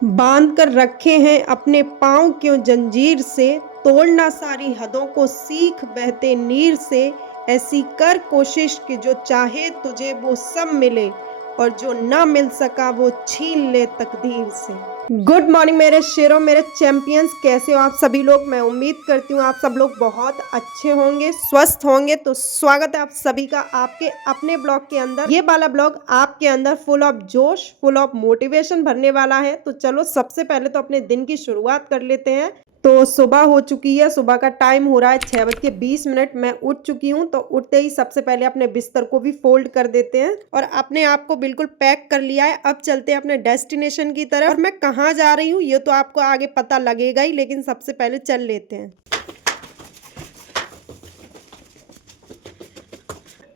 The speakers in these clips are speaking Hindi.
बांध कर रखे हैं अपने पाँव क्यों जंजीर से, तोड़ना सारी हदों को सीख बहते नीर से। ऐसी कर कोशिश कि जो चाहे तुझे वो सब मिले, और जो ना मिल सका वो छीन ले तकदीर से। गुड मॉर्निंग मेरे शेरों, मेरे चैंपियंस, कैसे हो आप सभी लोग। मैं उम्मीद करती हूँ आप सब लोग बहुत अच्छे होंगे, स्वस्थ होंगे। तो स्वागत है आप सभी का आपके अपने ब्लॉग के अंदर। ये वाला ब्लॉग आपके अंदर फुल ऑफ जोश, फुल ऑफ मोटिवेशन भरने वाला है। तो चलो सबसे पहले तो अपने दिन की शुरुआत कर लेते हैं। तो सुबह हो चुकी है, सुबह का टाइम हो रहा है 6:20। मैं उठ चुकी हूँ। तो उठते ही सबसे पहले अपने बिस्तर को भी फोल्ड कर देते हैं और अपने आप को बिल्कुल पैक कर लिया है। अब चलते हैं अपने डेस्टिनेशन की तरफ। और मैं कहाँ जा रही हूँ ये तो आपको आगे पता लगेगा ही, लेकिन सबसे पहले चल लेते हैं।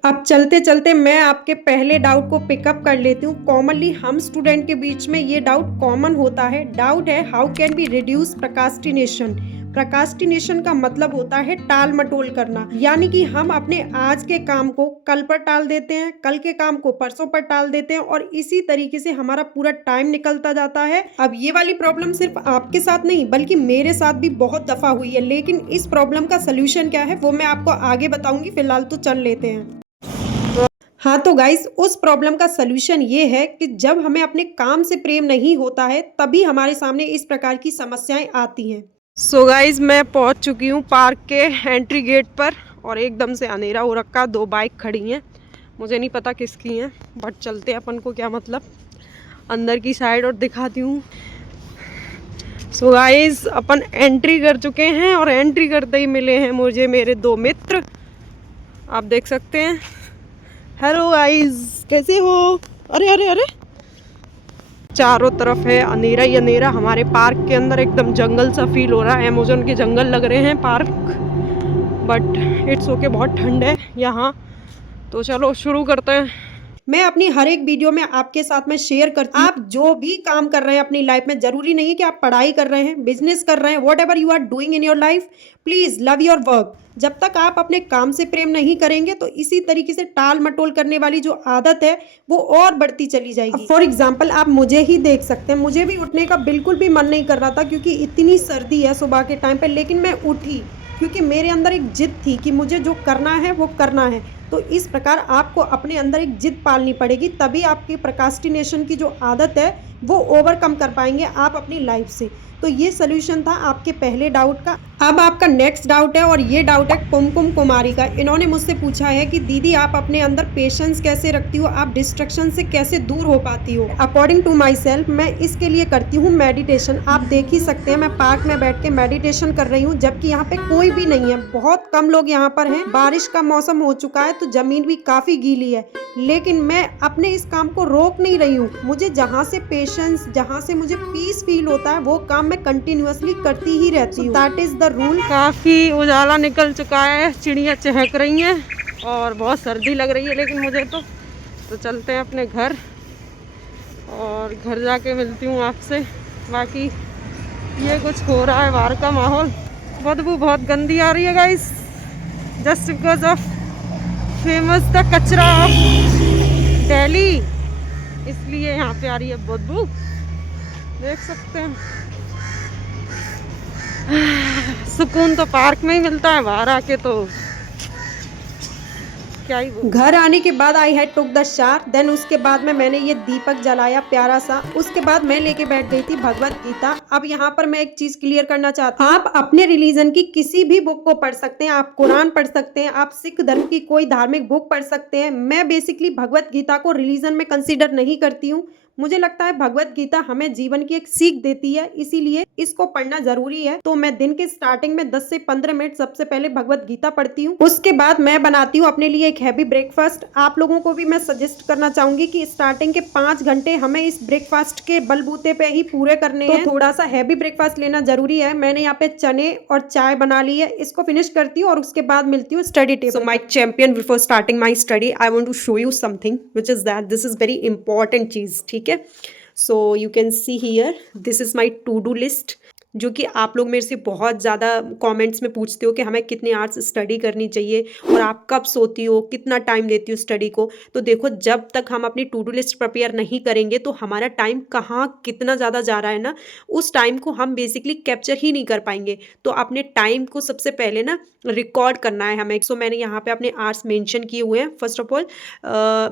अब चलते चलते मैं आपके पहले डाउट को पिकअप कर लेती हूँ। कॉमनली हम स्टूडेंट के बीच में ये डाउट कॉमन होता है। डाउट है, how can be reduce procrastination. Procrastination का मतलब होता है टाल मटोल करना, यानी कि हम अपने आज के काम को कल पर टाल देते हैं, कल के काम को परसों पर टाल देते हैं, और इसी तरीके से हमारा पूरा टाइम निकलता जाता है। अब ये वाली प्रॉब्लम सिर्फ आपके साथ नहीं बल्कि मेरे साथ भी बहुत दफा हुई है, लेकिन इस प्रॉब्लम का सोल्यूशन क्या है वो मैं आपको आगे बताऊंगी। फिलहाल तो चल लेते हैं। हाँ तो गाइस, उस प्रॉब्लम का सलूशन ये है कि जब हमें अपने काम से प्रेम नहीं होता है तभी हमारे सामने इस प्रकार की समस्याएं आती हैं। सो गाइस, मैं पहुंच चुकी हूँ पार्क के एंट्री गेट पर और एकदम से अंधेरा हो रखा। 2 बाइक खड़ी हैं, मुझे नहीं पता किसकी हैं, बट चलते हैं, अपन को क्या मतलब, अंदर की साइड और दिखाती हूँ। सो गाइस, अपन एंट्री कर चुके हैं और एंट्री करते ही मिले हैं मुझे मेरे 2 मित्र, आप देख सकते हैं। हेलो गाइस, कैसे हो। अरे अरे अरे, चारों तरफ है अंधेरा ही अंधेरा। हमारे पार्क के अंदर एकदम जंगल सा फील हो रहा है, अमेज़न के जंगल लग रहे हैं पार्क, बट इट्स ओके, बहुत ठंड है यहाँ। तो चलो शुरू करते हैं। मैं अपनी हर एक वीडियो में आपके साथ में शेयर करती हूँ, आप जो भी काम कर रहे हैं अपनी लाइफ में, जरूरी नहीं है कि आप पढ़ाई कर रहे हैं, बिजनेस कर रहे हैं, whatever you are doing in your life, please love your work. जब तक आप अपने काम से प्रेम नहीं करेंगे तो इसी तरीके से टाल मटोल करने वाली जो आदत है वो और बढ़ती चली जाएगी। फॉर एग्जाम्पल आप मुझे ही देख सकते हैं, मुझे भी उठने का बिल्कुल भी मन नहीं कर रहा था क्योंकि इतनी सर्दी है सुबह के टाइम पे, लेकिन मैं उठी क्योंकि मेरे अंदर एक जिद थी कि मुझे जो करना है वो करना है। तो इस प्रकार आपको अपने अंदर एक जिद पालनी पड़ेगी, तभी आपकी प्रोक्रास्टिनेशन की जो आदत है वो ओवरकम कर पाएंगे आप अपनी लाइफ से। तो ये सोल्यूशन था आपके पहले डाउट का। अब आपका नेक्स्ट डाउट है और ये डाउट है कुमकुम कुमारी का। इन्होंने मुझसे पूछा है कि दीदी आप अपने अंदर पेशेंस कैसे रखती हो, आप डिस्ट्रक्शन से कैसे दूर हो पाती हो। अकॉर्डिंग टू माई सेल्फ, मैं इसके लिए करती हूँ मेडिटेशन। आप देख ही सकते हैं मैं पार्क में बैठ के मेडिटेशन कर रही हूँ, जबकि यहाँ पे कोई भी नहीं है, बहुत कम लोग यहाँ पर हैं। बारिश का मौसम हो चुका है तो जमीन भी काफी गीली है, लेकिन मैं अपने इस काम को रोक नहीं रही हूँ। मुझे जहाँ से पेशेंस, जहाँ से मुझे पीस फील होता है वो काम मैं कंटिन्यूअसली करती ही रहती हूँ। That is the rule. काफी उजाला निकल चुका है, चिड़ियाँ चहक रही हैं और बहुत सर्दी लग रही है, लेकिन मुझे तो चलते हैं अपने घर और घर जाके मिलती हूँ आपसे। बाकी ये कुछ हो रहा है बाहर का माहौल, बदबू बहुत गंदी आ रही है guys, just because of famous the कचरा ऑफ दिल्ली, इसलिए यहाँ पे आ रही है बदबू, देख सकते हैं। सुकून तो पार्क में ही मिलता है, बाहर आके तो क्या ही। घर आने के बाद I had took the shower, then उसके बाद में मैंने ये दीपक जलाया प्यारा सा। उसके बाद मैं लेके बैठ गई थी भगवत गीता। अब यहाँ पर मैं एक चीज क्लियर करना चाहती हूँ, आप अपने रिलीजन की किसी भी बुक को पढ़ सकते हैं, आप कुरान पढ़ सकते हैं, आप सिख धर्म की कोई धार्मिक बुक पढ़ सकते हैं। मैं बेसिकली भगवत गीता को रिलीजन में कंसिडर नहीं करती हूँ। मुझे लगता है भगवत गीता हमें जीवन की एक सीख देती है, इसीलिए इसको पढ़ना जरूरी है। तो मैं दिन के स्टार्टिंग में 10 से 15 मिनट सबसे पहले भगवत गीता पढ़ती हूँ। उसके बाद मैं बनाती हूँ अपने लिए एक हैवी ब्रेकफास्ट। आप लोगों को भी मैं सजेस्ट करना चाहूंगी कि स्टार्टिंग के 5 घंटे हमें इस ब्रेकफास्ट के बलबूते पे ही पूरे करने हैं। तो थोड़ा सा हैवी ब्रेकफास्ट लेना जरूरी है। मैंने यहाँ पे चने और चाय बना ली है, इसको फिनिश करती हूँ और उसके बाद मिलती हूँ study table. So my champion, before starting my study I want to show you something which is that this is very important चीज, ठीक है। So you can see here, this is my to do list. जो कि आप लोग मेरे से बहुत ज़्यादा कमेंट्स में पूछते हो कि हमें कितने आवर्स स्टडी करनी चाहिए और आप कब सोती हो, कितना टाइम देती हो स्टडी को। तो देखो, जब तक हम अपनी टू डू लिस्ट प्रिपेयर नहीं करेंगे तो हमारा टाइम कहाँ कितना ज़्यादा जा रहा है ना, उस टाइम को हम बेसिकली कैप्चर ही नहीं कर पाएंगे। तो अपने टाइम को सबसे पहले ना रिकॉर्ड करना है हमें। सो मैंने यहाँ पे अपने आवर्स मेंशन किए हुए हैं। फर्स्ट ऑफ ऑल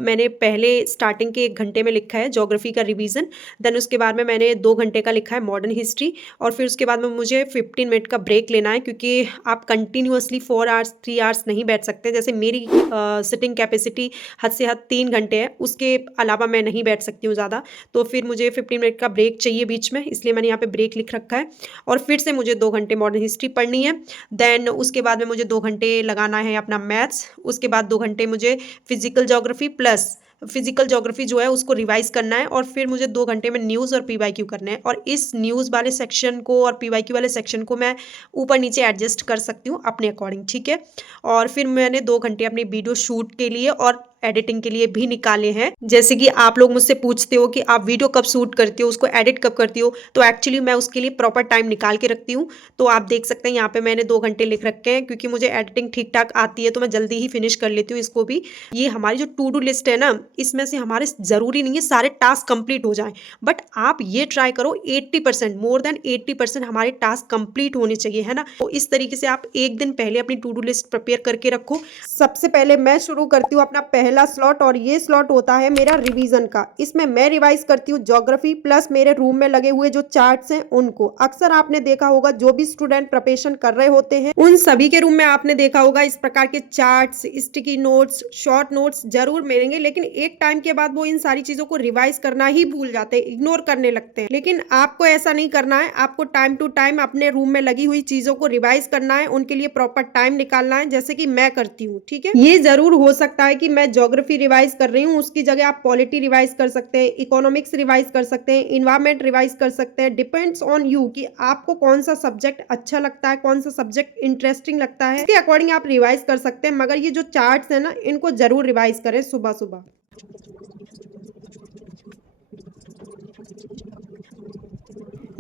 मैंने पहले स्टार्टिंग के 1 घंटे में लिखा है ज्योग्राफी का रिवीजन, देन उसके बाद में मैंने 2 घंटे का लिखा है मॉडर्न हिस्ट्री, और फिर उसके बाद में मुझे 15 मिनट का ब्रेक लेना है, क्योंकि आप कंटिन्यूअसली 4 आवर्स 3 आवर्स नहीं बैठ सकते। जैसे मेरी सिटिंग कैपेसिटी हद से हद 3 घंटे है, उसके अलावा मैं नहीं बैठ सकती हूँ ज़्यादा। तो फिर मुझे 15 मिनट का ब्रेक चाहिए बीच में, इसलिए मैंने यहाँ पे ब्रेक लिख रखा है। और फिर से मुझे 2 घंटे मॉडर्न हिस्ट्री पढ़नी है। देन उसके बाद में मुझे 2 घंटे लगाना है अपना मैथ्स। उसके बाद 2 घंटे मुझे physical geography plus physical geography जो है उसको रिवाइज करना है। और फिर मुझे 2 घंटे में न्यूज़ और पीवाईक्यू करना है। और इस न्यूज़ वाले सेक्शन को और पीवाईक्यू वाले सेक्शन को मैं ऊपर नीचे एडजस्ट कर सकती हूँ अपने अकॉर्डिंग, ठीक है। और फिर मैंने 2 घंटे अपनी वीडियो शूट के लिए और एडिटिंग के लिए भी निकाले हैं। जैसे कि आप लोग मुझसे पूछते हो कि आप वीडियो कब शूट करती हो, उसको एडिट कब करती हो, तो एक्चुअली मैं उसके लिए प्रॉपर टाइम निकाल के रखती हूँ। तो आप देख सकते हैं यहाँ पे मैंने 2 घंटे लिख रखे हैं, क्योंकि मुझे एडिटिंग ठीक ठाक आती है तो मैं जल्दी ही फिनिश कर लेती हूँ इसको भी। ये हमारी जो टू डू लिस्ट है ना, इसमें से हमारे ज़रूरी नहीं है सारे टास्क कंप्लीट हो जाएं, बट आप ये ट्राई करो 80%, मोर देन 80% हमारे टास्क कंप्लीट होने चाहिए, है ना। तो इस तरीके से आप एक दिन पहले अपनी टू डू लिस्ट प्रिपेयर करके रखो। सबसे पहले मैं शुरू करती हूँ अपना पहला स्लॉट, और ये स्लॉट होता है मेरा रिवीजन का। इसमें मैं रिवाइज करती हूँ ज्योग्राफी प्लस मेरे रूम में लगे हुए जो चार्ट्स हैं उनको। अक्सर आपने देखा होगा जो भी स्टूडेंट प्रिपरेशन कर रहे होते हैं उन सभी के रूम में आपने देखा होगा इस प्रकार के charts, sticky notes, short notes जरूर मिलेंगे। लेकिन एक टाइम के बाद वो इन सारी चीजों को रिवाइज करना ही भूल जाते हैं, इग्नोर करने लगते हैं। लेकिन आपको ऐसा नहीं करना है, आपको टाइम टू टाइम अपने रूम में लगी हुई चीजों को रिवाइज करना है, उनके लिए प्रॉपर टाइम निकालना है, जैसे कि मैं करती हूँ, ठीक है। ये जरूर हो सकता है कि मैं ज्योग्राफी रिवाइज कर रही हूँ, उसकी जगह आप पॉलिटी रिवाइज कर सकते हैं, इकोनॉमिक्स रिवाइज कर सकते हैं, इन्वायरमेंट रिवाइज कर सकते हैं। डिपेंड्स ऑन यू कि आपको कौन सा सब्जेक्ट अच्छा लगता है, कौन सा सब्जेक्ट इंटरेस्टिंग लगता है, इसके अकॉर्डिंग आप रिवाइज कर सकते हैं। मगर ये जो चार्ट्स है ना, इनको जरूर रिवाइज करें सुबह सुबह।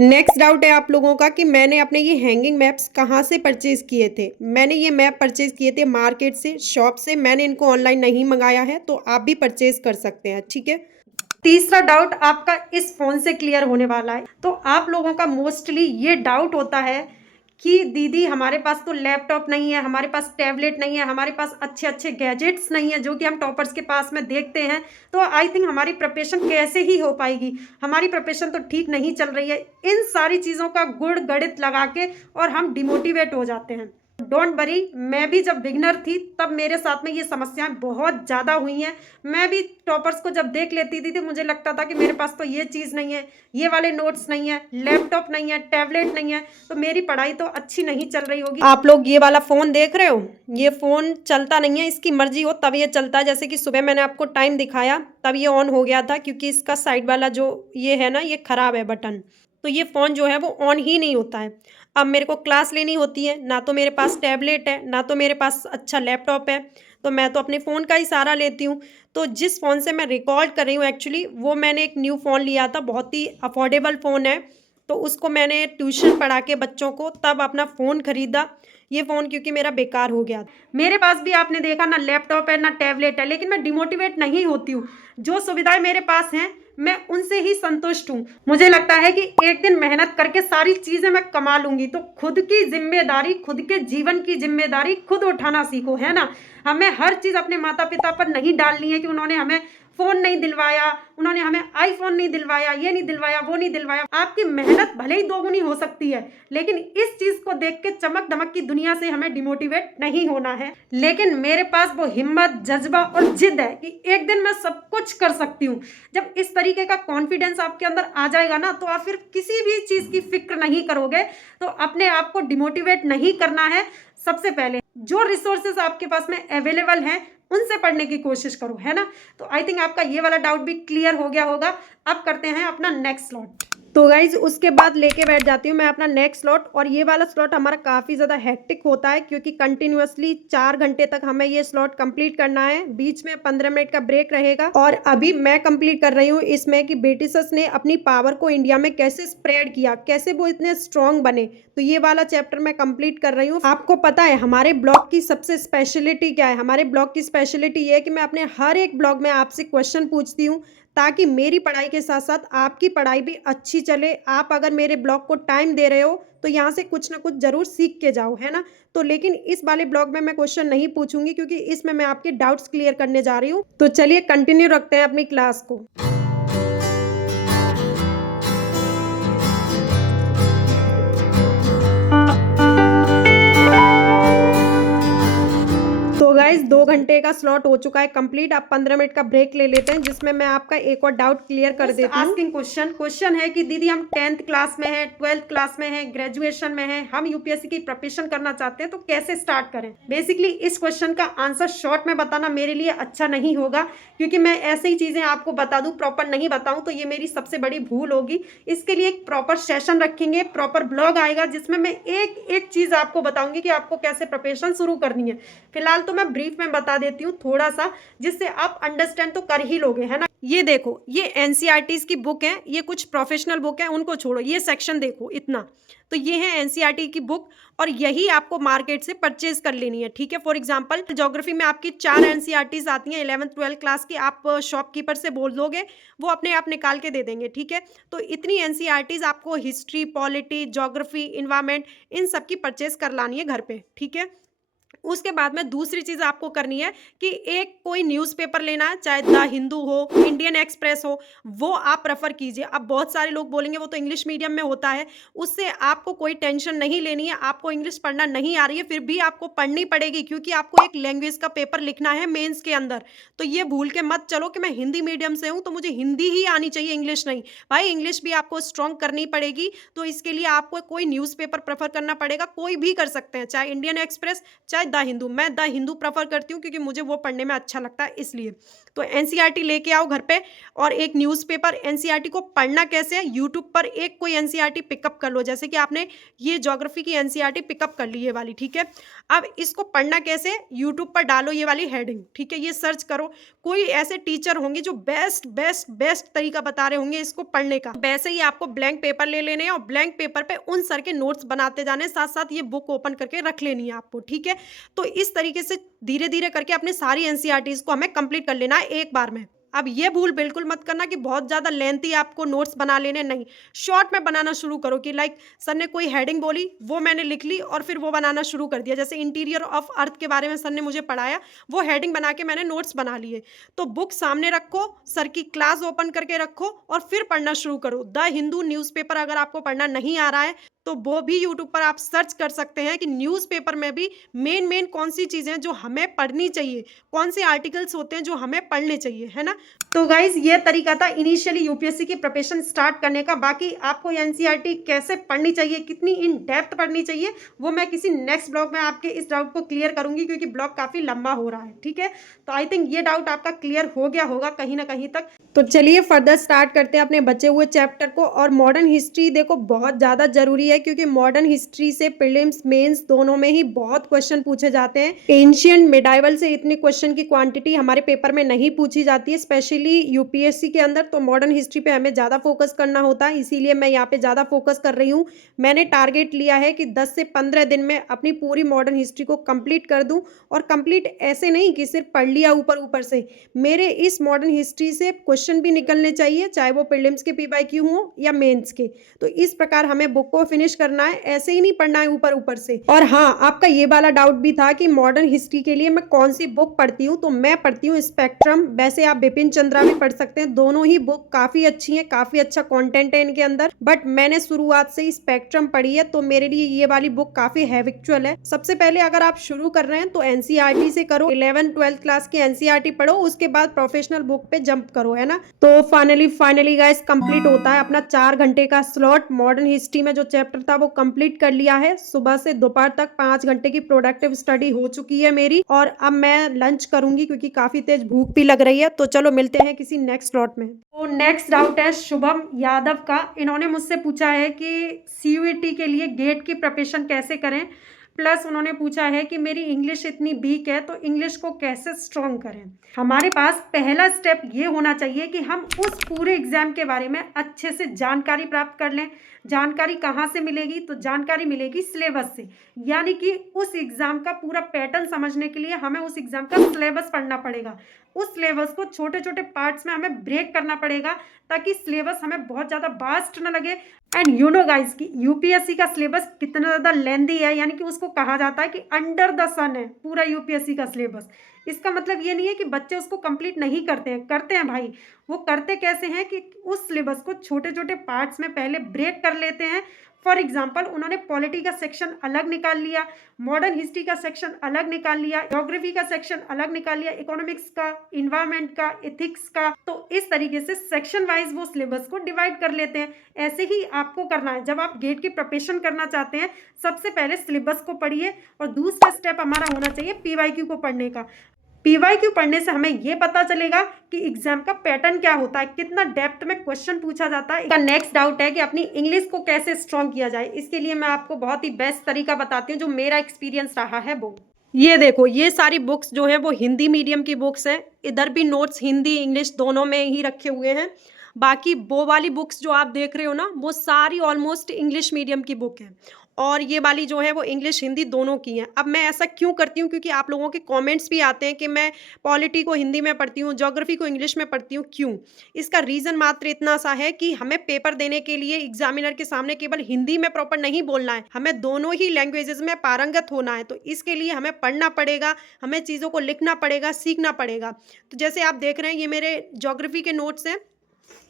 नेक्स्ट डाउट है आप लोगों का कि मैंने अपने ये हैंगिंग मैप्स कहाँ से परचेज किए थे। मैंने ये मैप परचेज किए थे मार्केट से, शॉप से। मैंने इनको ऑनलाइन नहीं मंगाया है, तो आप भी परचेज कर सकते हैं, ठीक है। तीसरा डाउट आपका इस फोन से क्लियर होने वाला है। तो आप लोगों का मोस्टली ये डाउट होता है कि दीदी हमारे पास तो लैपटॉप नहीं है, हमारे पास टैबलेट नहीं है, हमारे पास अच्छे अच्छे गैजेट्स नहीं है जो कि हम टॉपर्स के पास में देखते हैं, तो आई थिंक हमारी प्रिपरेशन कैसे ही हो पाएगी, हमारी प्रिपरेशन तो ठीक नहीं चल रही है। इन सारी चीज़ों का गुड़ गणित लगा के और हम डिमोटिवेट हो जाते हैं। डोंट वरी, मैं भी जब बिगनर थी तब मेरे साथ में ये समस्याएं बहुत ज़्यादा हुई हैं। मैं भी टॉपर्स को जब देख लेती थी तो मुझे लगता था कि मेरे पास तो ये चीज़ नहीं है, ये वाले नोट्स नहीं है, लैपटॉप नहीं है, टैबलेट नहीं है, तो मेरी पढ़ाई तो अच्छी नहीं चल रही होगी। आप लोग ये वाला फ़ोन देख रहे हो, ये फ़ोन चलता नहीं है, इसकी मर्जी हो तब ये चलता है। जैसे कि सुबह मैंने आपको टाइम दिखाया तब ये ऑन हो गया था, क्योंकि इसका साइड वाला जो ये है ना, ये ख़राब है बटन, तो ये फ़ोन जो है वो ऑन ही नहीं होता है। अब मेरे को क्लास लेनी होती है, ना तो मेरे पास टैबलेट है, ना तो मेरे पास अच्छा लैपटॉप है, तो मैं तो अपने फ़ोन का ही सहारा लेती हूँ। तो जिस फ़ोन से मैं रिकॉर्ड कर रही हूँ एक्चुअली, वो मैंने एक न्यू फ़ोन लिया था, बहुत ही अफोर्डेबल फ़ोन है। तो उसको मैंने ट्यूशन पढ़ा के बच्चों को तब अपना फ़ोन ख़रीदा। ये फ़ोन क्योंकि मेरा बेकार हो गया। मेरे पास भी आपने देखा ना लैपटॉप है ना टैबलेट है, लेकिन मैं डिमोटिवेट नहीं होती हूँ। जो सुविधाएं मेरे पास हैं मैं उनसे ही संतुष्ट हूँ। मुझे लगता है कि एक दिन मेहनत करके सारी चीज़ें मैं कमा लूँगी। तो खुद की जिम्मेदारी, खुद के जीवन की जिम्मेदारी खुद उठाना सीखो, है ना। हमें हर चीज़ अपने माता पिता पर नहीं डालनी है कि उन्होंने हमें फ़ोन नहीं दिलवाया, उन्होंने हमें आईफोन नहीं दिलवाया, ये नहीं दिलवाया, वो नहीं दिलवाया। आपकी मेहनत भले ही दोगुनी हो सकती है, लेकिन इस चीज़ को देख के चमक दमक की दुनिया से हमें डिमोटिवेट नहीं होना है। लेकिन मेरे पास वो हिम्मत, जज्बा और जिद है कि एक दिन मैं सब कुछ कर सकती हूँ। जब इस तरीके का कॉन्फिडेंस आपके अंदर आ जाएगा ना, तो आप फिर किसी भी चीज़ की फिक्र नहीं करोगे। तो अपने आप को डिमोटिवेट नहीं करना है। सबसे पहले जो रिसोर्सेज आपके पास में अवेलेबल हैं उनसे पढ़ने की कोशिश करो, है ना। तो आई थिंक आपका ये वाला डाउट भी क्लियर हो गया होगा। अब करते हैं अपना नेक्स्ट स्लॉट। तो गाइज उसके बाद लेके बैठ जाती हूँ मैं अपना नेक्स्ट स्लॉट, और ये वाला स्लॉट हमारा काफ़ी ज़्यादा हेक्टिक होता है क्योंकि कंटिन्यूअसली 4 घंटे तक हमें ये स्लॉट कंप्लीट करना है, बीच में 15 मिनट का ब्रेक रहेगा। और अभी मैं कंप्लीट कर रही हूँ इसमें कि ब्रिटिशर्स ने अपनी पावर को इंडिया में कैसे स्प्रेड किया, कैसे वो इतने स्ट्रांग बने, तो ये वाला चैप्टर मैं कंप्लीट कर रही हूँ। आपको पता है हमारे ब्लॉग की सबसे स्पेशलिटी क्या है? हमारे ब्लॉग की स्पेशलिटी ये है कि मैं अपने हर एक ब्लॉग में आपसे क्वेश्चन पूछती हूँ ताकि मेरी पढ़ाई के साथ साथ आपकी पढ़ाई भी अच्छी चले। आप अगर मेरे ब्लॉग को टाइम दे रहे हो तो यहाँ से कुछ ना कुछ ज़रूर सीख के जाओ, है ना। तो लेकिन इस वाले ब्लॉग में मैं क्वेश्चन नहीं पूछूंगी क्योंकि इसमें मैं आपके डाउट्स क्लियर करने जा रही हूँ। तो चलिए कंटिन्यू रखते हैं अपनी क्लास को। तो गाइज 2 घंटे का स्लॉट हो चुका है कंप्लीट। अब 15 मिनट का ब्रेक ले लेते हैं जिसमें मैं आपका एक और डाउट क्लियर कर देती हूँ। आस्किंग क्वेश्चन है कि दीदी हम 10th क्लास में हैं, 12th क्लास में हैं, ग्रेजुएशन में हैं, हम यूपीएससी की प्रिपरेशन करना चाहते हैं तो कैसे स्टार्ट करें। बेसिकली इस क्वेश्चन का आंसर शॉर्ट में बताना मेरे लिए अच्छा नहीं होगा क्योंकि मैं ऐसे ही चीजें आपको बता दूं, प्रॉपर नहीं बताऊं तो ये मेरी सबसे बड़ी भूल होगी। इसके लिए एक प्रॉपर सेशन रखेंगे, प्रॉपर ब्लॉग आएगा जिसमें मैं एक एक चीज आपको बताऊंगी कि आपको कैसे प्रिपरेशन शुरू करनी है। फिलहाल तो मैं ब्रीफ में बता देती हूँ थोड़ा सा, जिससे आप अंडरस्टैंड तो कर ही लोगे, है ना। ये देखो, ये एनसीईआरटीज की बुक है, ये कुछ प्रोफेशनल बुक है, उनको छोड़ो, ये सेक्शन देखो इतना। तो ये है एनसीईआरटी की बुक और यही आपको मार्केट से परचेज कर लेनी है, ठीक है। फॉर एग्जांपल ज्योग्राफी में आपकी 4 एनसीईआरटीज आती हैं 11th 12th क्लास की, आप शॉपकीपर से बोल दोगे वो अपने आप निकाल के दे देंगे, ठीक है। तो इतनी एनसीईआरटीज आपको हिस्ट्री, पॉलिटी, ज्योग्राफी, इन्वायरमेंट, इन सब की परचेज कर लानी है घर पे, ठीक है। उसके बाद में दूसरी चीज आपको करनी है कि एक कोई न्यूज़पेपर लेना है, चाहे द हिंदू हो, इंडियन एक्सप्रेस हो, वो आप प्रेफर कीजिए। अब बहुत सारे लोग बोलेंगे वो तो इंग्लिश मीडियम में होता है, उससे आपको कोई टेंशन नहीं लेनी है। आपको इंग्लिश पढ़ना नहीं आ रही है फिर भी आपको पढ़नी पड़ेगी क्योंकि आपको एक लैंग्वेज का पेपर लिखना है मेंस के अंदर। तो ये भूल के मत चलो कि मैं हिंदी मीडियम से हूँ तो मुझे हिंदी ही आनी चाहिए, इंग्लिश नहीं। भाई इंग्लिश भी आपको स्ट्रॉन्ग करनी पड़ेगी, तो इसके लिए आपको कोई न्यूज़पेपर प्रेफर करना पड़ेगा, कोई भी कर सकते हैं, चाहे इंडियन एक्सप्रेस चाहे द हिंदू। मैं द हिंदू प्रेफर करती हूँ क्योंकि मुझे वो पढ़ने में अच्छा लगता है इसलिए। तो एनसीईआरटी लेके आओ घर पे और एक न्यूज़पेपर। एनसीईआरटी को पढ़ना कैसे है, यूट्यूब पर एक कोई एनसीईआरटी पिकअप कर लो, जैसे कि आपने ये ज्योग्राफी की एनसीईआरटी पिकअप कर ली ये वाली, ठीक है। अब इसको पढ़ना कैसे, यूट्यूब पर डालो ये वाली हेडिंग, ठीक है, ये सर्च करो। कोई ऐसे टीचर होंगे जो बेस्ट बेस्ट बेस्ट तरीका बता रहे होंगे इसको पढ़ने का। वैसे ही आपको ब्लैंक पेपर ले लेने हैं और ब्लैंक पेपर पे उन सर के नोट्स बनाते जाने, साथ साथ ये बुक ओपन करके रख लेनी है आपको, ठीक है। तो इस तरीके से धीरे धीरे करके अपने सारी एनसीईआरटीज को हमें कंप्लीट कर लेना है एक बार में। अब ये भूल बिल्कुल मत करना कि बहुत ज़्यादा लेंथी आपको नोट्स बना लेने, नहीं, शॉर्ट में बनाना शुरू करो कि लाइक सर ने कोई हेडिंग बोली वो मैंने लिख ली और फिर वो बनाना शुरू कर दिया। जैसे इंटीरियर ऑफ अर्थ के बारे में सर ने मुझे पढ़ाया, वो हेडिंग बना के मैंने नोट्स बना लिए। तो बुक सामने रखो, सर की क्लास ओपन करके रखो और फिर पढ़ना शुरू करो। द हिंदू न्यूज़पेपर अगर आपको पढ़ना नहीं आ रहा है तो वो भी यूट्यूब पर आप सर्च कर सकते हैं कि न्यूज़पेपर में भी मेन कौन सी चीज़ें जो हमें पढ़नी चाहिए, कौन से आर्टिकल्स होते हैं जो हमें पढ़ने चाहिए, है ना। तो गाइज ये तरीका था इनिशियली यूपीएससी की प्रिपरेशन स्टार्ट करने का। बाकी आपको एनसीईआरटी कैसे पढ़नी चाहिए, कितनी इन डेप्थ पढ़नी चाहिए, वो मैं किसी नेक्स्ट ब्लॉग में आपके इस डाउट को क्लियर करूंगी क्योंकि ब्लॉग काफ़ी लंबा हो रहा है, ठीक है। तो आई थिंक ये डाउट आपका क्लियर हो गया होगा कहीं ना कहीं तक। तो चलिए फर्दर स्टार्ट करते हैं अपने बचे हुए चैप्टर को। और मॉडर्न हिस्ट्री देखो बहुत ज़्यादा जरूरी है क्योंकि मॉडर्न हिस्ट्री से प्रीलिम्स मेंस दोनों में ही बहुत क्वेश्चन पूछे जाते हैं। एंशियंट मिडाइवल से इतनी क्वेश्चन की क्वांटिटी हमारे पेपर में नहीं पूछी जाती है, स्पेशली यूपीएससी के अंदर। तो मॉडर्न हिस्ट्री पे हमें ज़्यादा फोकस करना होता है, इसीलिए मैं यहाँ पे ज़्यादा फोकस कर रही हूँ। मैंने टारगेट लिया है कि 10 से 15 दिन में अपनी पूरी मॉडर्न हिस्ट्री को कंप्लीट कर दूँ। और कंप्लीट ऐसे नहीं कि सिर्फ पढ़ लिया ऊपर ऊपर से, मेरे इस मॉडर्न हिस्ट्री से क्वेश्चन भी निकलने चाहिए, चाहे वो प्रीलिम्स के पीवाईक्यू हो या मेंस के। तो इस प्रकार हमें बुक को फिनिश करना है, ऐसे ही नहीं पढ़ना है ऊपर ऊपर से। और हाँ, आपका ये वाला डाउट भी था कि मॉडर्न हिस्ट्री के लिए मैं कौन सी बुक पढ़ती हूँ, तो मैं पढ़ती हूँ स्पेक्ट्रम। वैसे आप बिपिन चंद्रा भी पढ़ सकते हैं, दोनों ही बुक काफी अच्छी हैं, काफी अच्छा कंटेंट है इनके अंदर। बट मैंने शुरुआत से ही स्पेक्ट्रम पढ़ी है तो मेरे लिए ये वाली बुक काफी हैबिचुअल है। सबसे पहले अगर आप शुरू कर रहे हैं तो एनसीईआरटी से करो, 11th 12th क्लास की एनसीईआरटी पढ़ो, उसके बाद प्रोफेशनल बुक पे जंप करो, है ना। तो फाइनली गाइस कंप्लीट होता है अपना 4 घंटे का स्लॉट। मॉडर्न हिस्ट्री में जो चैप्टर था वो कंप्लीट कर लिया है। सुबह से दोपहर तक 5 घंटे की प्रोडक्टिव स्टडी हो चुकी है मेरी। और अब मैं लंच करूंगी क्योंकि काफी तेज भूख भी लग रही है। तो चलो चलो मिलते हैं किसी नेक्स्ट स्लॉट में। तो नेक्स्ट डाउट है शुभम यादव का। इन्होंने मुझसे पूछा है कि सीयूईटी के लिए गेट की प्रिपरेशन कैसे करें, प्लस उन्होंने पूछा है कि मेरी इंग्लिश इतनी वीक है तो इंग्लिश को कैसे स्ट्रॉन्ग करें। हमारे पास पहला स्टेप ये होना चाहिए कि हम उस पूरे एग्जाम के बारे में अच्छे से जानकारी प्राप्त कर लें। जानकारी कहाँ से मिलेगी? तो जानकारी मिलेगी सिलेबस से, यानी कि उस एग्जाम का पूरा पैटर्न समझने के लिए हमें उस एग्जाम का सिलेबस पढ़ना पड़ेगा। उस सिलेबस को छोटे छोटे पार्ट्स में हमें ब्रेक करना पड़ेगा ताकि सिलेबस हमें बहुत ज़्यादा वास्ट न लगे। एंड यू नो गाइस कि यूपीएससी का सिलेबस कितना ज़्यादा लेंदी है, यानी कि उसको कहा जाता है कि अंडर द सन है पूरा यूपीएससी का सिलेबस। इसका मतलब ये नहीं है कि बच्चे उसको कंप्लीट नहीं करते हैं भाई। वो करते कैसे हैं कि उस सिलेबस को छोटे छोटे पार्ट्स में पहले ब्रेक कर लेते हैं। फॉर एग्जाम्पल उन्होंने पॉलिटी का सेक्शन अलग निकाल लिया, मॉडर्न हिस्ट्री का सेक्शन अलग निकाल लिया, ज्योग्राफी का सेक्शन अलग निकाल लिया, इकोनॉमिक्स का, इन्वायरमेंट का, एथिक्स का। तो इस तरीके से सेक्शन वाइज वो सिलेबस को डिवाइड कर लेते हैं। ऐसे ही आपको करना है जब आप गेट की प्रिपरेशन करना चाहते हैं। सबसे पहले सिलेबस को पढ़िए और दूसरा स्टेप हमारा होना चाहिए पीवाईक्यू को पढ़ने का। पीवाईक्यू पढ़ने से हमें ये पता चलेगा कि एग्जाम का पैटर्न क्या होता है, कितना डेप्थ में क्वेश्चन पूछा जाता है। नेक्स्ट डाउट है कि अपनी इंग्लिश को कैसे स्ट्रॉन्ग किया जाए। इसके लिए मैं आपको बहुत ही बेस्ट तरीका बताती हूँ जो मेरा एक्सपीरियंस रहा है वो ये देखो। ये सारी बुक्स जो है वो हिंदी मीडियम की बुक्स हैं। इधर भी नोट्स हिंदी इंग्लिश दोनों में ही रखे हुए हैं। बाकी वो वाली बुक्स जो आप देख रहे हो ना, वो सारी ऑलमोस्ट इंग्लिश मीडियम की बुक है और ये वाली जो है वो इंग्लिश हिंदी दोनों की हैं। अब मैं ऐसा क्यों करती हूँ? क्योंकि आप लोगों के कमेंट्स भी आते हैं कि मैं पॉलिटी को हिंदी में पढ़ती हूँ, ज्योग्राफी को इंग्लिश में पढ़ती हूँ। क्यों? इसका रीज़न मात्र इतना सा है कि हमें पेपर देने के लिए एग्जामिनर के सामने केवल हिंदी में प्रॉपर नहीं बोलना है, हमें दोनों ही लैंग्वेजेस में पारंगत होना है। तो इसके लिए हमें पढ़ना पड़ेगा, हमें चीज़ों को लिखना पड़ेगा, सीखना पड़ेगा। तो जैसे आप देख रहे हैं ये मेरे ज्योग्राफी के नोट्स हैं,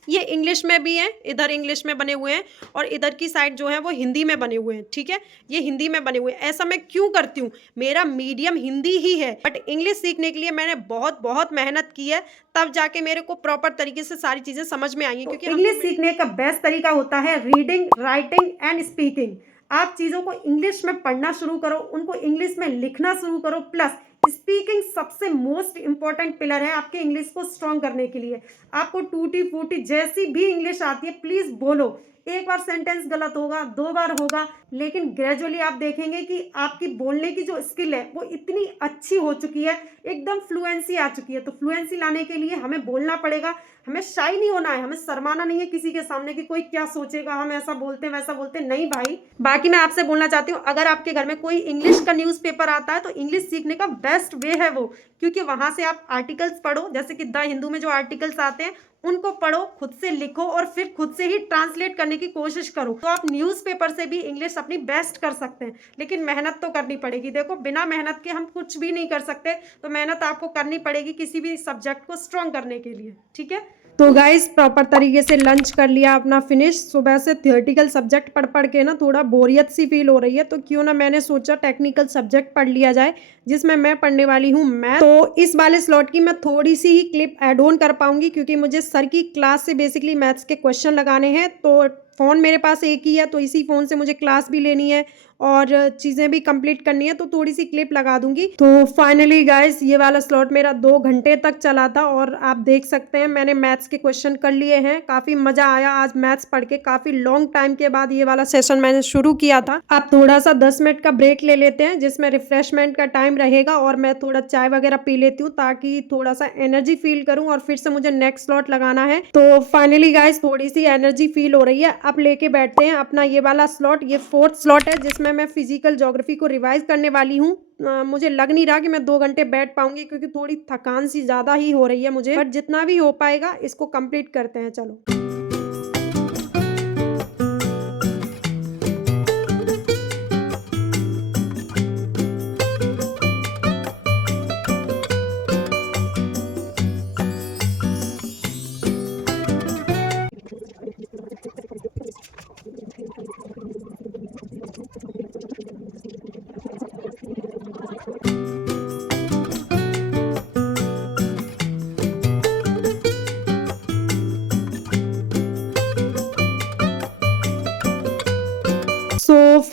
ये इंग्लिश में भी हैं, इधर इंग्लिश में बने हुए हैं और इधर की साइड जो है वो हिंदी में बने हुए हैं। ठीक है, ये हिंदी में बने हुए हैं। ऐसा मैं क्यों करती हूँ? मेरा मीडियम हिंदी ही है, बट इंग्लिश सीखने के लिए मैंने बहुत बहुत मेहनत की है, तब जाके मेरे को प्रॉपर तरीके से सारी चीज़ें समझ में आई। क्योंकि इंग्लिश सीखने का बेस्ट तरीका होता है रीडिंग, राइटिंग एंड स्पीकिंग। आप चीज़ों को इंग्लिश में पढ़ना शुरू करो, उनको इंग्लिश में लिखना शुरू करो, प्लस स्पीकिंग सबसे मोस्ट इंपॉर्टेंट पिलर है आपके इंग्लिश को स्ट्रॉन्ग करने के लिए। आपको टूटी फूटी जैसी भी इंग्लिश आती है प्लीज़ बोलो। एक बार सेंटेंस गलत होगा, 2 बार होगा, लेकिन ग्रेजुअली आप देखेंगे कि आपकी बोलने की जो स्किल है वो इतनी अच्छी हो चुकी है, एकदम फ्लुएंसी आ चुकी है। तो फ्लुएंसी लाने के लिए हमें बोलना पड़ेगा, हमें शाई नहीं होना है, हमें शर्माना नहीं है किसी के सामने कि कोई क्या सोचेगा, हम ऐसा बोलते वैसा बोलते नहीं भाई। बाकी मैं आपसे बोलना चाहती हूँ, अगर आपके घर में कोई इंग्लिश का न्यूज़पेपर आता है तो इंग्लिश सीखने का बेस्ट वे है वो, क्योंकि वहाँ से आप आर्टिकल्स पढ़ो, जैसे कि द हिंदू में जो आर्टिकल्स आते हैं उनको पढ़ो, खुद से लिखो और फिर खुद से ही ट्रांसलेट करने की कोशिश करो। तो आप न्यूज़पेपर से भी इंग्लिश अपनी बेस्ट कर सकते हैं, लेकिन मेहनत तो करनी पड़ेगी। देखो बिना मेहनत के हम कुछ भी नहीं कर सकते, तो मेहनत आपको करनी पड़ेगी किसी भी सब्जेक्ट को स्ट्रॉन्ग करने के लिए। ठीक है, तो गाइस प्रॉपर तरीके से लंच कर लिया अपना फिनिश। सुबह से थियोरेटिकल सब्जेक्ट पढ़ पढ़ के ना थोड़ा बोरियत सी फील हो रही है, तो क्यों ना मैंने सोचा टेक्निकल सब्जेक्ट पढ़ लिया जाए, जिसमें मैं पढ़ने वाली हूँ मैथ। तो इस वाले स्लॉट की मैं थोड़ी सी ही क्लिप ऐड ऑन कर पाऊंगी, क्योंकि मुझे सर की क्लास से बेसिकली मैथ्स के क्वेश्चन लगाने हैं। तो फ़ोन मेरे पास एक ही है, तो इसी फ़ोन से मुझे क्लास भी लेनी है और चीज़ें भी कंप्लीट करनी है, तो थोड़ी सी क्लिप लगा दूंगी। तो फाइनली गाइस ये वाला स्लॉट मेरा 2 घंटे तक चला था और आप देख सकते हैं मैंने मैथ्स के क्वेश्चन कर लिए हैं। काफ़ी मज़ा आया आज मैथ्स पढ़ के, काफ़ी लॉन्ग टाइम के बाद ये वाला सेशन मैंने शुरू किया था। आप थोड़ा सा 10 मिनट का ब्रेक ले लेते हैं, जिसमें रिफ्रेशमेंट का टाइम रहेगा और मैं थोड़ा चाय वगैरह पी लेती हूँ ताकि थोड़ा सा एनर्जी फील करूँ और फिर से मुझे नेक्स्ट स्लॉट लगाना है। तो फाइनली गाइस थोड़ी सी एनर्जी फील हो रही है। अब लेके बैठते हैं अपना ये वाला स्लॉट। ये 4th स्लॉट है जिसमें मैं फिजिकल ज्योग्राफी को रिवाइज करने वाली हूँ। मुझे लग नहीं रहा कि मैं 2 घंटे बैठ पाऊंगी, क्योंकि थोड़ी थकान सी ज़्यादा ही हो रही है मुझे, बट जितना भी हो पाएगा इसको कंप्लीट करते हैं। चलो।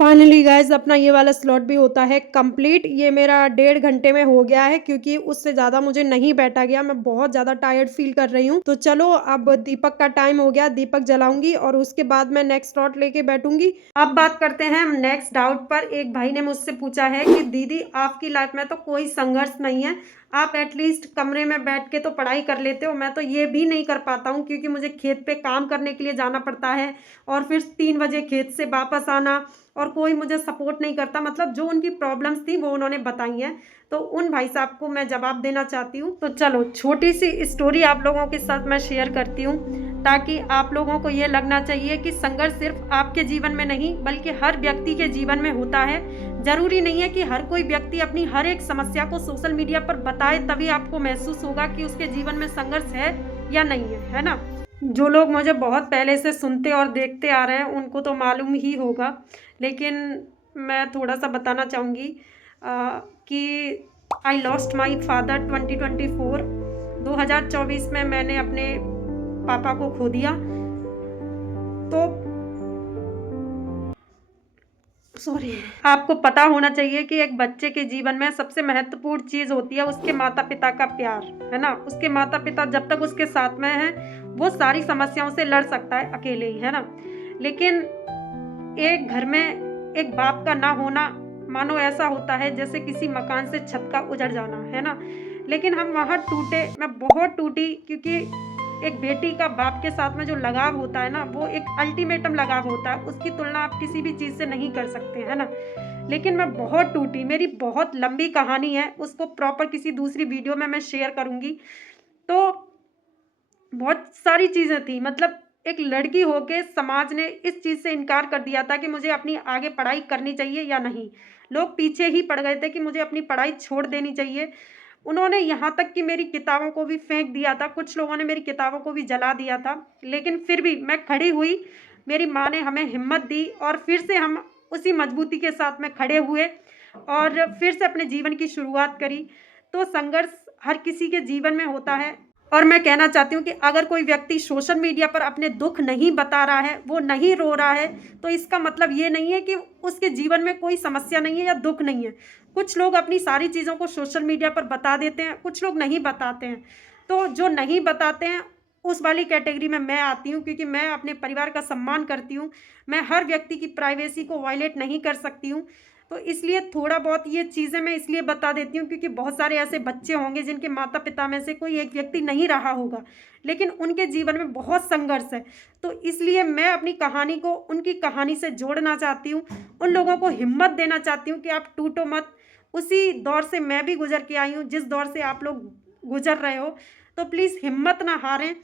फाइनली गाइज अपना ये वाला स्लॉट भी होता है कंप्लीट। ये मेरा 1.5 घंटे में हो गया है क्योंकि उससे ज़्यादा मुझे नहीं बैठा गया, मैं बहुत ज़्यादा टायर्ड फील कर रही हूँ। तो चलो अब दीपक का टाइम हो गया, दीपक जलाऊंगी और उसके बाद मैं नेक्स्ट स्लॉट लेके बैठूंगी। अब बात करते हैं नेक्स्ट डाउट पर। एक भाई ने मुझसे पूछा है कि दीदी आपकी लाइफ में तो कोई संघर्ष नहीं है, आप एटलीस्ट कमरे में बैठ के तो पढ़ाई कर लेते हो, मैं तो ये भी नहीं कर पाता हूँ क्योंकि मुझे खेत पे काम करने के लिए जाना पड़ता है और फिर 3 बजे खेत से वापस आना और कोई मुझे सपोर्ट नहीं करता। मतलब जो उनकी प्रॉब्लम्स थी वो उन्होंने बताई हैं, तो उन भाई साहब को मैं जवाब देना चाहती हूँ। तो चलो छोटी सी स्टोरी आप लोगों के साथ मैं शेयर करती हूँ ताकि आप लोगों को ये लगना चाहिए कि संघर्ष सिर्फ आपके जीवन में नहीं बल्कि हर व्यक्ति के जीवन में होता है। जरूरी नहीं है कि हर कोई व्यक्ति अपनी हर एक समस्या को सोशल मीडिया पर बताए तभी आपको महसूस होगा कि उसके जीवन में संघर्ष है या नहीं है ना। जो लोग मुझे बहुत पहले से सुनते और देखते आ रहे हैं उनको तो मालूम ही होगा, लेकिन मैं थोड़ा सा बताना चाहूँगी कि आई लॉस्ट माई फादर 2024 में मैंने अपने पापा को खो दिया। तो सॉरी, आपको पता होना चाहिए कि एक बच्चे के जीवन में सबसे महत्वपूर्ण चीज़ होती है उसके माता पिता का प्यार, है ना। उसके माता पिता जब तक उसके साथ में हैं वो सारी समस्याओं से लड़ सकता है अकेले ही, है ना। लेकिन एक घर में एक बाप का ना होना मानो ऐसा होता है जैसे किसी मकान से छत का उजड़ जाना, है ना। लेकिन हम वहाँ टूटे, मैं बहुत टूटी क्योंकि एक बेटी का बाप के साथ में जो लगाव होता है ना वो एक अल्टीमेटम लगाव होता है, उसकी तुलना आप किसी भी चीज़ से नहीं कर सकते, है ना। लेकिन मैं बहुत टूटी, मेरी बहुत लंबी कहानी है, उसको प्रॉपर किसी दूसरी वीडियो में मैं शेयर करूँगी। तो बहुत सारी चीज़ें थी, मतलब एक लड़की होके समाज ने इस चीज़ से इनकार कर दिया था कि मुझे अपनी आगे पढ़ाई करनी चाहिए या नहीं। लोग पीछे ही पड़ गए थे कि मुझे अपनी पढ़ाई छोड़ देनी चाहिए। उन्होंने यहाँ तक कि मेरी किताबों को भी फेंक दिया था, कुछ लोगों ने मेरी किताबों को भी जला दिया था, लेकिन फिर भी मैं खड़ी हुई। मेरी माँ ने हमें हिम्मत दी और फिर से हम उसी मजबूती के साथ में खड़े हुए और फिर से अपने जीवन की शुरुआत करी। तो संघर्ष हर किसी के जीवन में होता है और मैं कहना चाहती हूँ कि अगर कोई व्यक्ति सोशल मीडिया पर अपने दुख नहीं बता रहा है, वो नहीं रो रहा है, तो इसका मतलब ये नहीं है कि उसके जीवन में कोई समस्या नहीं है या दुख नहीं है। कुछ लोग अपनी सारी चीज़ों को सोशल मीडिया पर बता देते हैं, कुछ लोग नहीं बताते हैं। तो जो नहीं बताते हैं उस वाली कैटेगरी में मैं आती हूँ क्योंकि मैं अपने परिवार का सम्मान करती हूँ। मैं हर व्यक्ति की प्राइवेसी को वायलेट नहीं कर सकती हूँ, तो इसलिए थोड़ा बहुत ये चीज़ें मैं इसलिए बता देती हूँ क्योंकि बहुत सारे ऐसे बच्चे होंगे जिनके माता पिता में से कोई एक व्यक्ति नहीं रहा होगा लेकिन उनके जीवन में बहुत संघर्ष है। तो इसलिए मैं अपनी कहानी को उनकी कहानी से जोड़ना चाहती हूँ, उन लोगों को हिम्मत देना चाहती हूँ कि आप टूटो मत। उसी दौर से मैं भी गुजर के आई हूँ जिस दौर से आप लोग गुजर रहे हो, तो प्लीज़ हिम्मत ना हारें।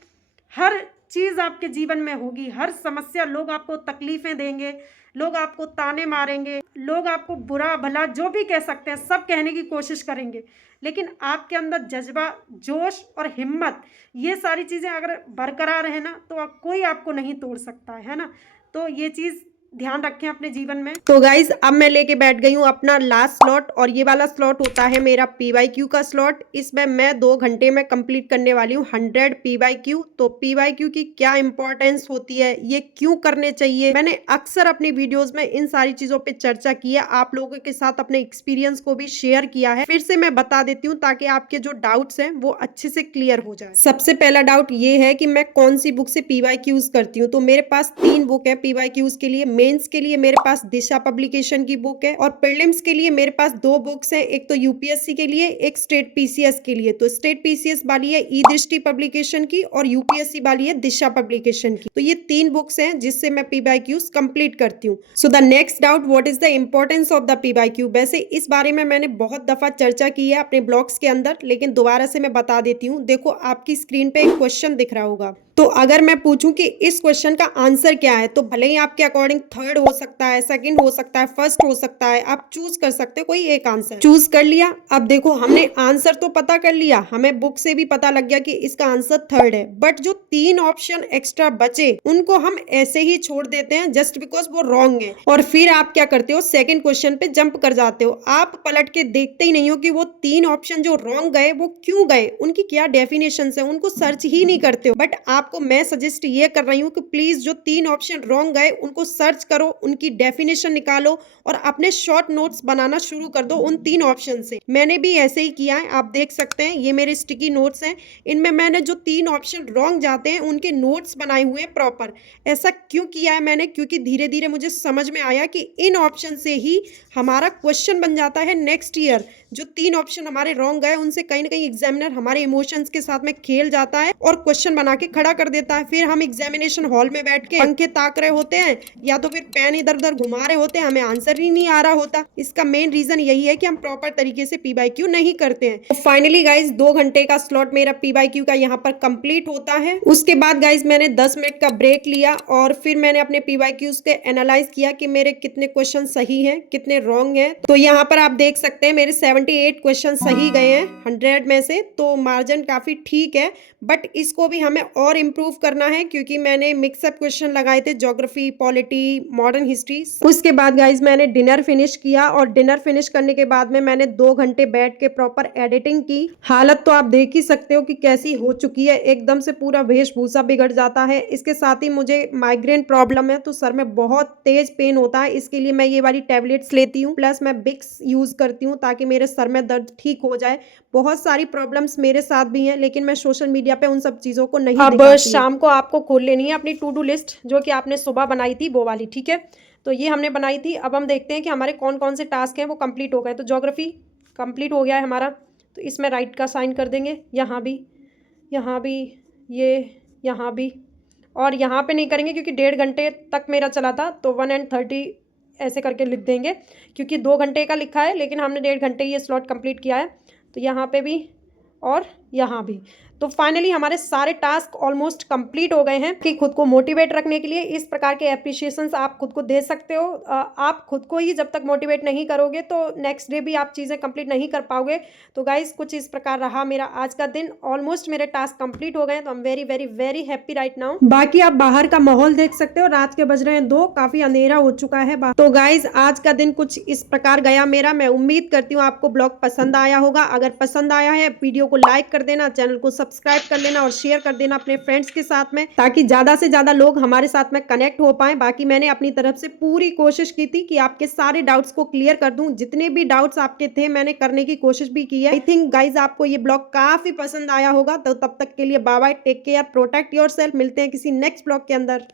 हर चीज़ आपके जीवन में होगी, हर समस्या, लोग आपको तकलीफ़ें देंगे, लोग आपको ताने मारेंगे, लोग आपको बुरा भला जो भी कह सकते हैं सब कहने की कोशिश करेंगे, लेकिन आपके अंदर जज्बा, जोश और हिम्मत, ये सारी चीज़ें अगर बरकरार है ना तो कोई आपको नहीं तोड़ सकता है ना। तो ये चीज़ ध्यान रखें अपने जीवन में। तो गाइज अब मैं लेके बैठ गई हूँ अपना लास्ट स्लॉट और ये वाला स्लॉट होता है मेरा PYQ का स्लॉट। इसमें मैं 2 घंटे में कंप्लीट करने वाली हूँ 100 PYQ। तो PYQ की क्या इंपॉर्टेंस होती है, ये क्यों करने चाहिए, मैंने अक्सर अपनी वीडियोज में इन सारी चीजों पे चर्चा की है, आप लोगों के साथ अपने एक्सपीरियंस को भी शेयर किया है। फिर से मैं बता देती हूँ ताकि आपके जो डाउट्स हैं वो अच्छे से क्लियर हो जाए। सबसे पहला डाउट ये है कि मैं कौन सी बुक से PYQs करती हूँ। तो मेरे पास 3 बुक है PYQs के लिए। मेंस के लिए मेरे पास दिशा पब्लिकेशन की बुक है और प्रीलिम्स के लिए मेरे पास 2 बुक्स हैं, एक तो यूपीएससी के लिए, एक स्टेट पीसीएस के लिए। तो स्टेट पीसीएस वाली है ई दृष्टि पब्लिकेशन की और यूपीएससी वाली है दिशा पब्लिकेशन की। तो ये 3 बुक्स हैं जिससे मैं PYQs कंप्लीट करती हूँ। So the next doubt, what is the importance of the PYQ। वैसे इस बारे में मैंने बहुत दफा चर्चा की है अपने ब्लॉग्स के अंदर, लेकिन दोबारा से मैं बता देती हूँ। देखो आपकी स्क्रीन पे एक क्वेश्चन दिख रहा होगा, तो अगर मैं पूछूं कि इस क्वेश्चन का आंसर क्या है, तो भले ही आपके अकॉर्डिंग 3rd हो सकता है, 2nd हो सकता है, 1st हो सकता है, आप चूज कर सकते हो कोई एक आंसर। चूज कर लिया। अब देखो हमने आंसर तो पता कर लिया, हमें बुक से भी पता लग गया कि इसका आंसर 3rd है, बट जो 3 ऑप्शन एक्स्ट्रा बचे उनको हम ऐसे ही छोड़ देते हैं जस्ट बिकॉज वो रॉन्ग है। और फिर आप क्या करते हो, 2nd क्वेश्चन पे जंप कर जाते हो। आप पलट के देखते ही नहीं हो कि वो 3 ऑप्शन जो रॉन्ग गए वो क्यों गए, उनकी क्या डेफिनेशन है, उनको सर्च ही नहीं करते हो। बट आप आपको मैं सजेस्ट ये कर रही हूँ कि प्लीज़ जो 3 ऑप्शन रॉन्ग गए उनको सर्च करो, उनकी डेफिनेशन निकालो और अपने शॉर्ट नोट्स बनाना शुरू कर दो उन 3 ऑप्शन से। मैंने भी ऐसे ही किया है, आप देख सकते हैं ये मेरे स्टिकी नोट्स हैं। इनमें मैंने जो 3 ऑप्शन रॉन्ग जाते हैं उनके नोट्स बनाए हुए हैं प्रॉपर। ऐसा क्यों किया है मैंने? क्योंकि धीरे-धीरे मुझे समझ में आया कि इन ऑप्शन से ही हमारा क्वेश्चन बन जाता है नेक्स्ट ईयर। जो 3 ऑप्शन हमारे रॉन्ग गए उनसे कहीं न कहीं एग्जामिनर हमारे इमोशंस के साथ में खेल जाता है और क्वेश्चन बना के खड़ा कर देता है। फिर हम एग्जामिनेशन हॉल में बैठ के पंखे ताक रहे होते हैं या तो फिर पेन इधर-उधर घुमा रहे होते हैं, हमें आंसर ही नहीं आ रहा होता। इसका मेन रीजन यही है कि हम प्रॉपर तरीके से पी/क्यू नहीं करते हैं। तो फाइनली गाइज 2 घंटे का स्लॉट मेरा पी/क्यू का यहाँ पर कंप्लीट होता है। उसके बाद गाइज मैंने 10 मिनट का ब्रेक लिया और फिर मैंने अपने पी/क्यूज के एनालाइज किया कि मेरे कितने क्वेश्चन सही हैं, कितने रॉन्ग हैं। तो यहाँ पर आप देख सकते हैं मेरे 78 क्वेश्चन सही गए हैं 100 में से, तो मार्जिन काफी ठीक है। बट इसको भी हमें और इम्प्रूव करना है क्योंकि मैंने मिक्सअप क्वेश्चन लगाए थे, ज्योग्राफी, पॉलिटी, मॉडर्न हिस्ट्री। उसके बाद गाइज मैंने डिनर फिनिश किया और डिनर फिनिश करने के बाद में मैंने 2 घंटे बैठ के प्रॉपर एडिटिंग की। हालत तो आप देख ही सकते हो कि कैसी हो चुकी है, एकदम से पूरा वेशभूषा बिगड़ जाता है। इसके साथ ही मुझे माइग्रेन प्रॉब्लम है तो सर में बहुत तेज पेन होता है, इसके लिए मैं ये वाली टैबलेट्स लेती हूँ, प्लस मैं बिक्स यूज करती हूँ ताकि मेरे सर में दर्द ठीक हो जाए। बहुत सारी प्रॉब्लम्स मेरे साथ भी हैं लेकिन मैं सोशल मीडिया पे उन सब चीज़ों को नहीं दिखाती। अब शाम को आपको खोल लेनी है अपनी टू डू लिस्ट जो कि आपने सुबह बनाई थी वो वाली, ठीक है। तो ये हमने बनाई थी। अब हम देखते हैं कि हमारे कौन कौन से टास्क हैं वो कंप्लीट हो गए। तो ज्योग्राफी कंप्लीट हो गया है हमारा, तो इसमें राइट का साइन कर देंगे, यहाँ भी, ये यहाँ भी, और यहाँ पे नहीं करेंगे क्योंकि 1.5 घंटे तक मेरा चला था, तो 1 and 30 ऐसे करके लिख देंगे क्योंकि 2 घंटे का लिखा है लेकिन हमने 1.5 घंटे ये स्लॉट कंप्लीट किया है। तो यहाँ पे भी और यहाँ भी। तो फाइनली हमारे सारे टास्क ऑलमोस्ट कंप्लीट हो गए हैं। कि खुद को मोटिवेट रखने के लिए इस प्रकार के एप्रिशिएशंस आप खुद को दे सकते हो। आप खुद को ही जब तक मोटिवेट नहीं करोगे तो नेक्स्ट डे भी आप चीज़ें कंप्लीट नहीं कर पाओगे। तो गाइज कुछ इस प्रकार रहा मेरा आज का दिन। ऑलमोस्ट मेरे टास्क कंप्लीट हो गए तो I am very very very happy right now. बाकी आप बाहर का माहौल देख सकते हो, रात के बज रहे हैं 2, काफी अंधेरा हो चुका है। तो गाइज आज का दिन कुछ इस प्रकार गया मेरा। मैं उम्मीद करती हूँ आपको ब्लॉग पसंद आया होगा। अगर पसंद आया है वीडियो को लाइक कर देना, चैनल को सब्सक्राइब कर लेना और शेयर कर देना अपने फ्रेंड्स के साथ में, ताकि ज्यादा से ज्यादा लोग हमारे साथ में कनेक्ट हो पाए। बाकी मैंने अपनी तरफ से पूरी कोशिश की थी कि आपके सारे डाउट्स को क्लियर कर दूं। जितने भी डाउट्स आपके थे मैंने करने की कोशिश भी की है। आई थिंक गाइज आपको ये ब्लॉग काफी पसंद आया होगा। तो तब तक के लिए bye bye, take care, protect yourself. मिलते हैं किसी नेक्स्ट ब्लॉग के अंदर।